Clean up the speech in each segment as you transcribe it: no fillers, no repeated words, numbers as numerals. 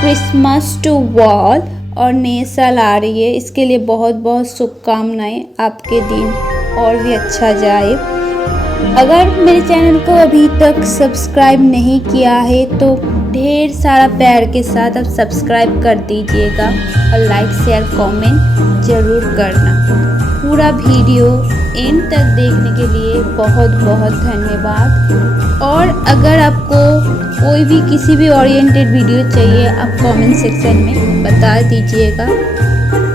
Christmas to wall और नए साल आ रही है, इसके लिए बहुत बहुत शुभकामनाएं। आपके दिन और भी अच्छा जाए। अगर मेरे चैनल को अभी तक सब्सक्राइब नहीं किया है तो ढेर सारा प्यार के साथ आप सब्सक्राइब कर दीजिएगा और लाइक शेयर कमेंट ज़रूर करना। पूरा वीडियो एंड तक देखने के लिए बहुत बहुत धन्यवाद। और अगर आपको कोई भी किसी भी ओरिएंटेड वीडियो चाहिए आप कमेंट सेक्शन में बता दीजिएगा।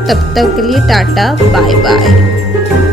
तब तक के लिए टाटा बाय बाय।